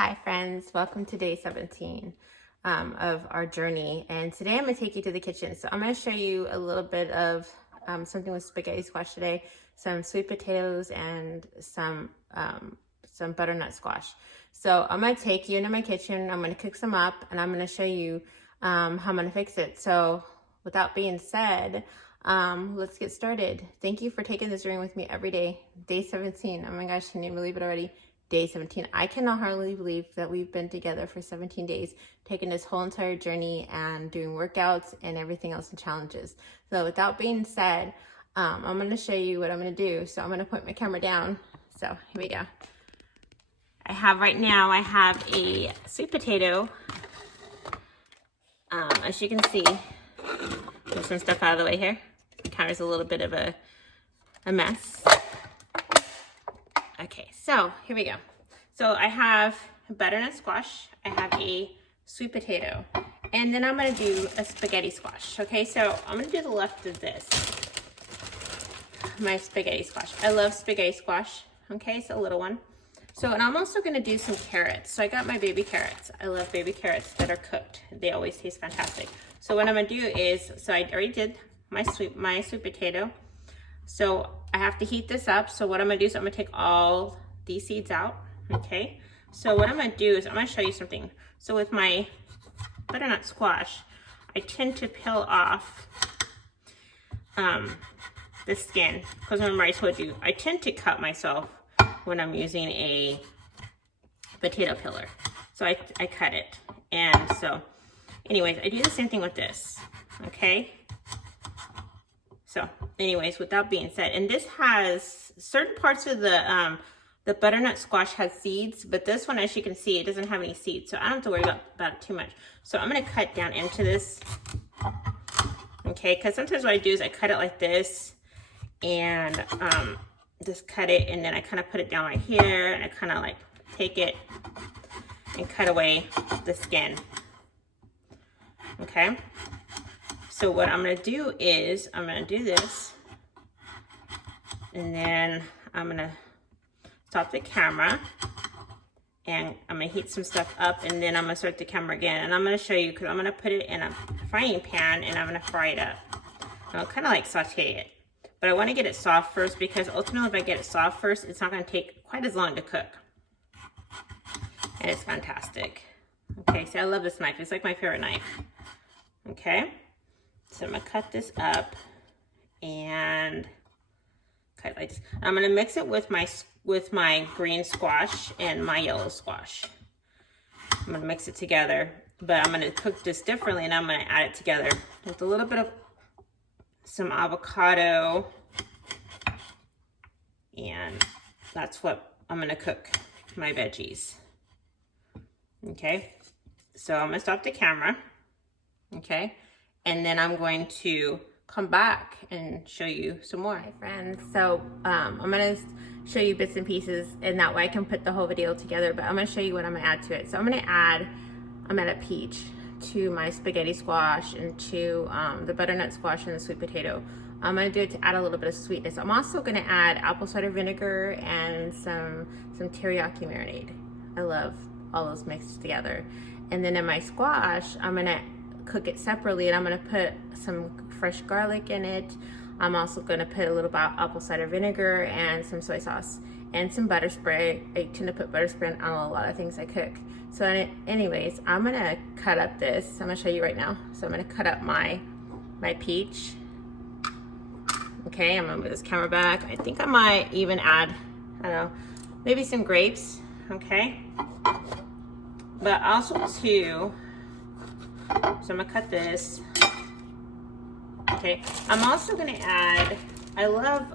Hi friends, welcome to day 17 of our journey. And today I'm gonna take you to the kitchen. So I'm gonna show you a little bit of something with spaghetti squash today, some sweet potatoes and some butternut squash. So I'm gonna take you into my kitchen, I'm gonna cook some up and I'm gonna show you how I'm gonna fix it. So without being said, let's get started. Thank you for taking this journey with me every day. Day 17, oh my gosh, can you believe it already? Day 17. I cannot hardly believe that we've been together for 17 days, taking this whole entire journey and doing workouts and everything else and challenges. So without being said, I'm going to show you what I'm going to do. So I'm going to put my camera down. So here we go. I have a sweet potato. As you can see, there's some stuff out of the way here. The counter's a little bit of a mess. Okay, so here we go. So I have butternut squash, I have a sweet potato, and then I'm gonna do a spaghetti squash. Okay, so I'm gonna do the left of this, my spaghetti squash. I love spaghetti squash, okay, it's a little one. So, and I'm also gonna do some carrots. So I got my baby carrots. I love baby carrots that are cooked. They always taste fantastic. So what I'm gonna do is, so I already did my sweet potato. So I have to heat this up. So what I'm gonna do is I'm gonna take all these seeds out, okay? So what I'm gonna do is I'm gonna show you something. So with my butternut squash, I tend to peel off the skin, because remember I told you, I tend to cut myself when I'm using a potato peeler. So I cut it. And so anyways, I do the same thing with this, okay? So anyways, without being said, and this has certain parts of the butternut squash has seeds, but this one, as you can see, it doesn't have any seeds. So I don't have to worry about it too much. So I'm gonna cut down into this, okay? Because sometimes what I do is I cut it like this and just cut it, and then I kind of put it down right here, and I kind of like take it and cut away the skin, okay? So what I'm gonna do is I'm gonna do this, and then I'm gonna stop the camera, and I'm gonna heat some stuff up, and then I'm gonna start the camera again, and I'm gonna show you, because I'm gonna put it in a frying pan and I'm gonna fry it up. I'll kind of like saute it, but I want to get it soft first, because ultimately if I get it soft first, it's not gonna take quite as long to cook, and it's fantastic. Okay, so I love this knife. It's like my favorite knife. Okay. So I'm gonna cut this up and cut like this. I'm gonna mix it with my green squash and my yellow squash. I'm gonna mix it together, but I'm gonna cook this differently, and I'm gonna add it together with a little bit of some avocado, and that's what I'm gonna cook my veggies. Okay, so I'm gonna stop the camera. Okay. And then I'm going to come back and show you some more. Hi friends, so I'm gonna show you bits and pieces, and that way I can put the whole video together, but I'm gonna show you what I'm gonna add to it. So I'm gonna add a peach to my spaghetti squash, and to the butternut squash and the sweet potato. I'm gonna do it to add a little bit of sweetness. I'm also gonna add apple cider vinegar and some teriyaki marinade. I love all those mixed together. And then in my squash, I'm gonna cook it separately, and I'm gonna put some fresh garlic in it. I'm also gonna put a little bit of apple cider vinegar and some soy sauce and some butter spray. I tend to put butter spray on a lot of things I cook. So anyways, I'm gonna cut up this. I'm gonna show you right now. So I'm gonna cut up my peach. Okay, I'm gonna move this camera back. I think I might even add, I don't know, maybe some grapes, okay? But also too, so I'm gonna cut this. Okay, I'm also gonna add, I love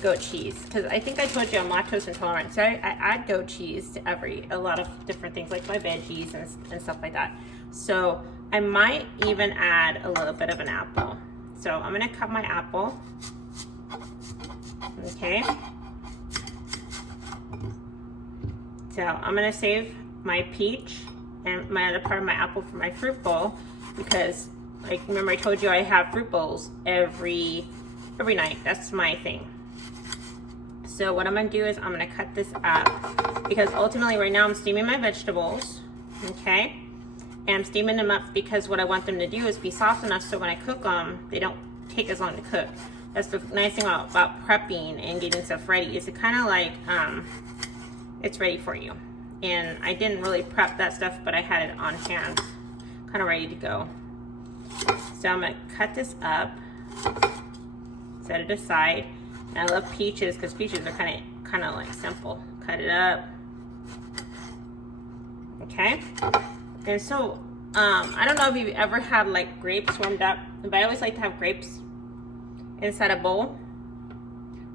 goat cheese, because I think I told you I'm lactose intolerant. So I add goat cheese to a lot of different things, like my veggies and stuff like that. So I might even add a little bit of an apple. So I'm gonna cut my apple. Okay. So I'm gonna save my peach and my other part of my apple for my fruit bowl, because like, remember I told you I have fruit bowls every night. That's my thing. So what I'm gonna do is I'm gonna cut this up because ultimately right now I'm steaming my vegetables, okay? And I'm steaming them up because what I want them to do is be soft enough so when I cook them, they don't take as long to cook. That's the nice thing about prepping and getting stuff ready is it kind of like, it's ready for you. And I didn't really prep that stuff, but I had it on hand, kind of ready to go. So I'm gonna cut this up, set it aside. And I love peaches because peaches are kind of like simple. Cut it up. Okay. And so I don't know if you've ever had like grapes warmed up, but I always like to have grapes inside a bowl,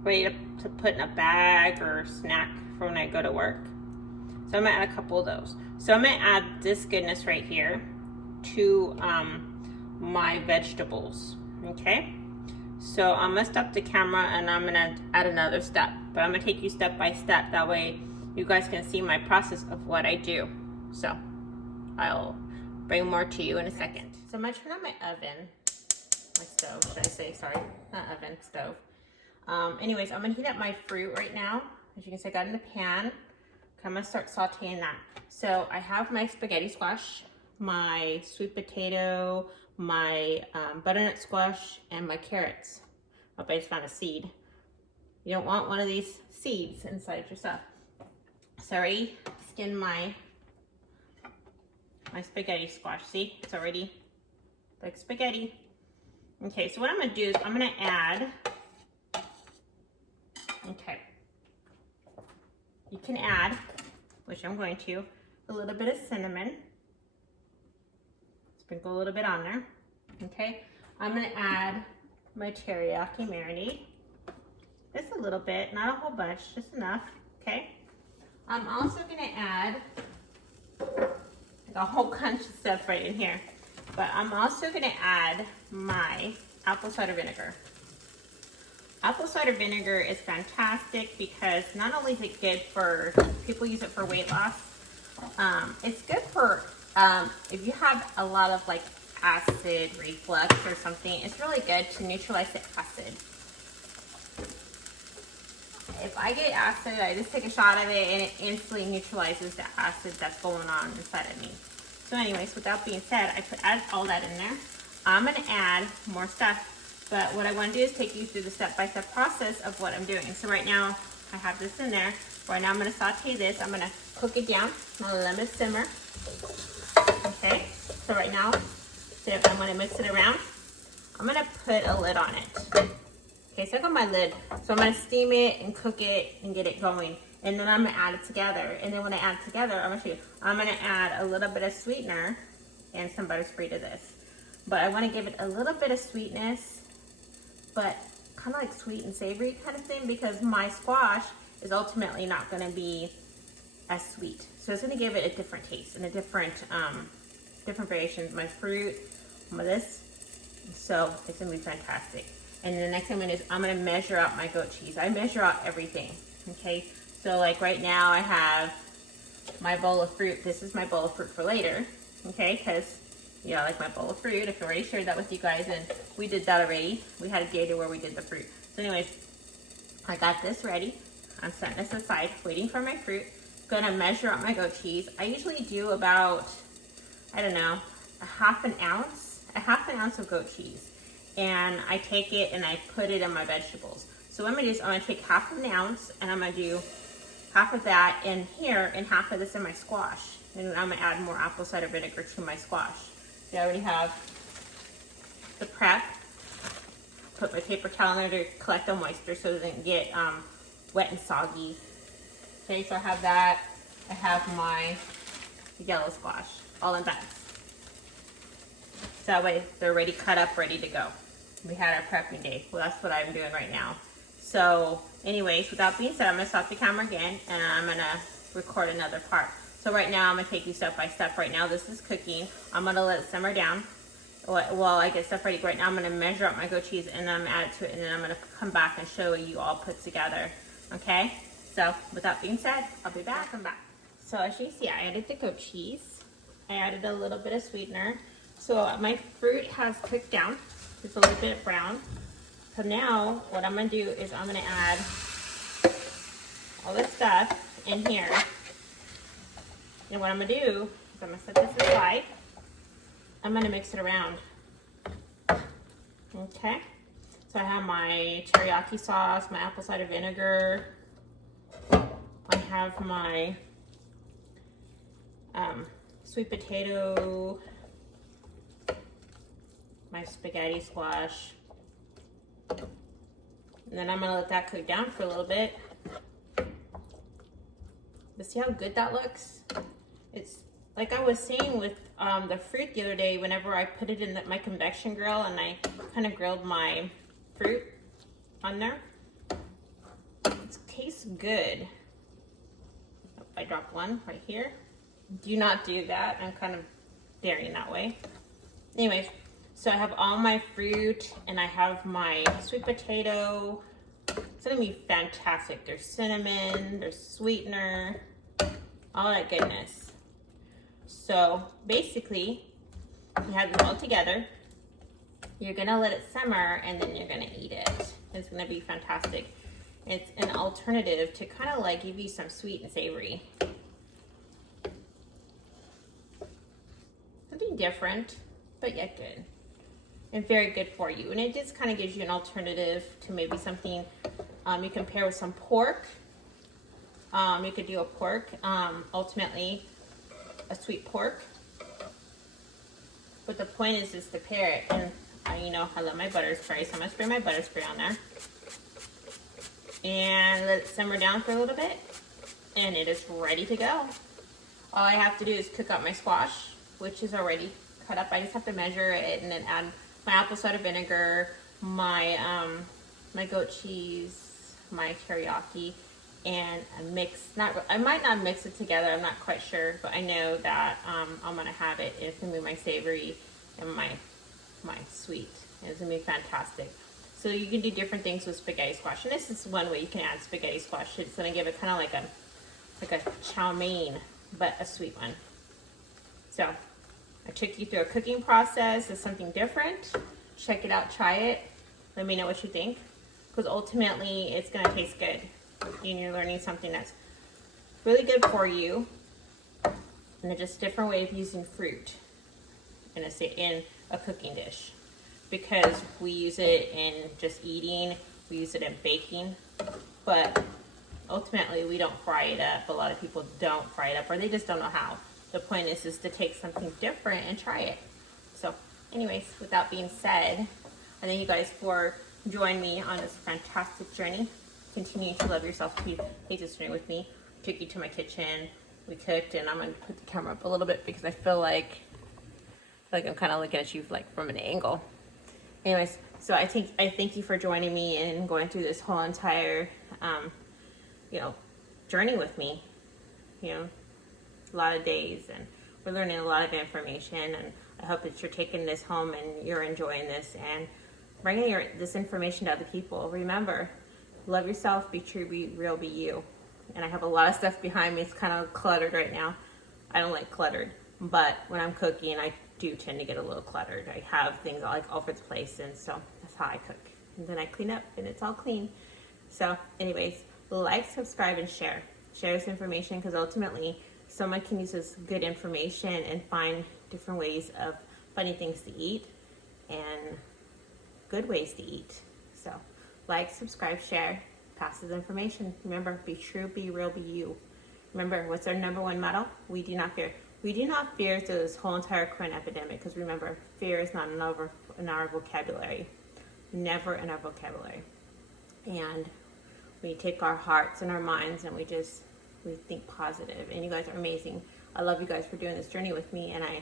ready to put in a bag or snack for when I go to work. So I'm gonna add a couple of those. So I'm gonna add this goodness right here to my vegetables. Okay. So I'm gonna stop the camera and I'm gonna add another step, but I'm gonna take you step by step. That way you guys can see my process of what I do. So I'll bring more to you in a second. So I'm gonna turn on my oven, my stove, should I say, sorry, not oven, stove. Anyways, I'm gonna heat up my fruit right now. As you can see, I got it in the pan. I'm gonna start sauteing that. So I have my spaghetti squash, my sweet potato, my butternut squash, and my carrots. Oh, I just found a seed. You don't want one of these seeds inside your stuff. So I already skinned my spaghetti squash. See, it's already like spaghetti. Okay, so what I'm gonna do is I'm gonna add, okay, you can add, which I'm going to, a little bit of cinnamon. Sprinkle a little bit on there. Okay, I'm gonna add my teriyaki marinade. Just a little bit, not a whole bunch, just enough. Okay. I'm also gonna add a whole bunch of stuff right in here, but I'm also gonna add my apple cider vinegar. Apple cider vinegar is fantastic because not only is it good for people use it for weight loss, it's good for if you have a lot of like acid reflux or something, it's really good to neutralize the acid. If I get acid, I just take a shot of it and it instantly neutralizes the acid that's going on inside of me. So anyways, with that being said, I add all that in there. I'm gonna add more stuff, but what I wanna do is take you through the step-by-step process of what I'm doing. So right now, I have this in there. Right now I'm gonna saute this. I'm gonna cook it down. I'm gonna let it simmer. Okay, so right now, I'm gonna mix it around. I'm gonna put a lid on it. Okay, so I got my lid. So I'm gonna steam it and cook it and get it going. And then I'm gonna add it together. And then when I add it together, I'm gonna show you, I'm gonna add a little bit of sweetener and some butterspray to this. But I wanna give it a little bit of sweetness, but kind of like sweet and savory kind of thing, because my squash is ultimately not gonna be as sweet. So it's gonna give it a different taste and a different variations. My fruit, this, so it's gonna be fantastic. And the next thing I'm gonna do is I'm gonna measure out my goat cheese. I measure out everything, okay? So like right now I have my bowl of fruit. This is my bowl of fruit for later, okay? Because, you know, I like my bowl of fruit. I've already shared that with you guys and we did that already. We had a day where we did the fruit. So anyways, I got this ready. I'm setting this aside, waiting for my fruit. Gonna measure out my goat cheese. I usually do about, I don't know, a half an ounce of goat cheese. And I take it and I put it in my vegetables. So what I'm gonna do is I'm gonna take half of an ounce and I'm gonna do half of that in here and half of this in my squash. And I'm gonna add more apple cider vinegar to my squash. So I already have the prep. Put my paper towel in there to collect the moisture so it doesn't get wet and soggy. Okay, so I have that. I have my yellow squash all in bags. So that way they're already cut up, ready to go. We had our prepping day. Well, that's what I'm doing right now. So anyways, with that being said, I'm gonna stop the camera again and I'm gonna record another part. So right now I'm gonna take you step by step. Right now this is cooking. I'm gonna let it simmer down while I get stuff ready. Right now I'm gonna measure out my goat cheese and I'm gonna add it to it and then I'm gonna come back and show you all put together. Okay? So with that being said, I'll be back. Come back. So as you see, I added the goat cheese. I added a little bit of sweetener. So my fruit has cooked down. It's a little bit brown. So now what I'm gonna do is I'm gonna add all this stuff in here. And what I'm gonna do is I'm gonna set this aside. I'm gonna mix it around. Okay. So I have my teriyaki sauce, my apple cider vinegar. I have my sweet potato, my spaghetti squash. And then I'm gonna let that cook down for a little bit. But see how good that looks? It's like I was saying with the fruit the other day, whenever I put it in my convection grill and I kind of grilled my fruit on there. It tastes good. I dropped one right here. Do not do that. I'm kind of daring that way. Anyways, so I have all my fruit and I have my sweet potato. It's gonna be fantastic. There's cinnamon, there's sweetener, all that goodness. So basically, you have it all together. You're gonna let it simmer and then you're gonna eat it. It's gonna be fantastic. It's an alternative to kind of like give you some sweet and savory. Something different, but yet good. And very good for you. And it just kind of gives you an alternative to maybe something you can pair with some pork. You could do a pork, ultimately a sweet pork. But the point is to pair it. And you know, I love my butter spray, so I'm gonna spray my butter spray on there. And let it simmer down for a little bit. And it is ready to go. All I have to do is cook up my squash, which is already cut up. I just have to measure it and then add my apple cider vinegar, my my goat cheese, my teriyaki, and a mix. I might not mix it together. I'm not quite sure, but I know that I'm gonna have it. It's gonna be my savory and my sweet. And it's gonna be fantastic. So you can do different things with spaghetti squash, and this is one way you can add spaghetti squash. It's gonna give it kind of like a chow mein, but a sweet one. So I took you through a cooking process. It's something different. Check it out, try it. Let me know what you think, because ultimately it's gonna taste good, and you're learning something that's really good for you, and it's just a different way of using fruit in a cooking dish. Because we use it in just eating, we use it in baking, but ultimately we don't fry it up. A lot of people don't fry it up, or they just don't know how. The point is to take something different and try it. So anyways, with that being said, I thank you guys for joining me on this fantastic journey. Continue to love yourself. Take this journey with me. I took you to my kitchen, we cooked, and I'm gonna put the camera up a little bit because I feel like I'm kind of looking at you like from an angle. Anyways, so I thank you for joining me and going through this whole entire, journey with me. You know, a lot of days, and we're learning a lot of information. And I hope that you're taking this home and you're enjoying this and bringing this information to other people. Remember, love yourself, be true, be real, be you. And I have a lot of stuff behind me. It's kind of cluttered right now. I don't like cluttered, but when I'm cooking, I do tend to get a little cluttered. I have things all over the place, and so that's how I cook. And then I clean up and it's all clean. So anyways, like, subscribe, and share this information, because ultimately someone can use this good information and find different ways of finding things to eat and good ways to eat. So like, subscribe, share, pass this information. Remember, be true, be real, be you. Remember, what's our number one motto? We do not fear. We do not fear through this whole entire corona epidemic, because remember, fear is not in our vocabulary. Never in our vocabulary. And we take our hearts and our minds and we think positive. And you guys are amazing. I love you guys for doing this journey with me. And I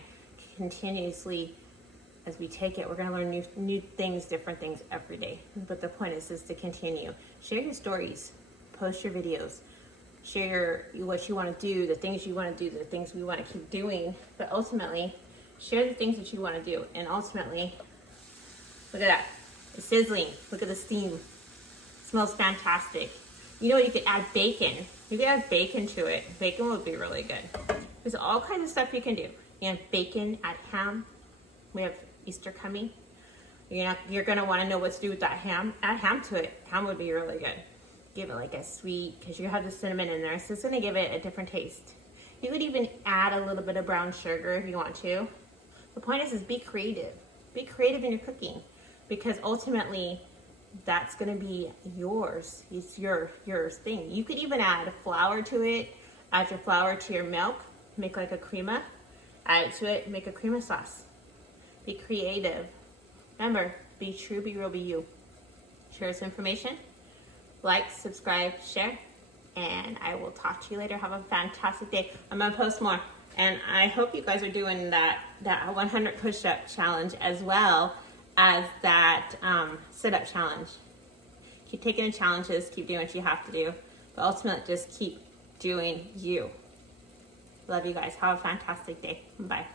continuously, as we take it, we're going to learn new things, different things every day. But the point is to continue. Share your stories. Post your videos. Share what you want to do, the things you want to do, the things we want to keep doing. But ultimately, share the things that you want to do. And ultimately, look at that. It's sizzling. Look at the steam. It smells fantastic. You know, you could add bacon. You could add bacon to it. Bacon would be really good. There's all kinds of stuff you can do. You have bacon, add ham. We have Easter coming. You're going to want to know what to do with that ham. Add ham to it. Ham would be really good. give it like a sweet, because you have the cinnamon in there, so it's gonna give it a different taste. You could even add a little bit of brown sugar if you want to. The point is be creative. Be creative in your cooking, because ultimately that's gonna be yours. It's your thing. You could even add flour to it, add your flour to your milk, make like a crema, add it to it, make a crema sauce. Be creative. Remember, be true, be real, be you. Share this information. Like, subscribe, share, and I will talk to you later. Have a fantastic day. I'm gonna post more, and I hope you guys are doing that 100 push-up challenge as well as that sit-up challenge. Keep taking the challenges, keep doing what you have to do, but ultimately just keep doing you. Love you guys. Have a fantastic day. Bye.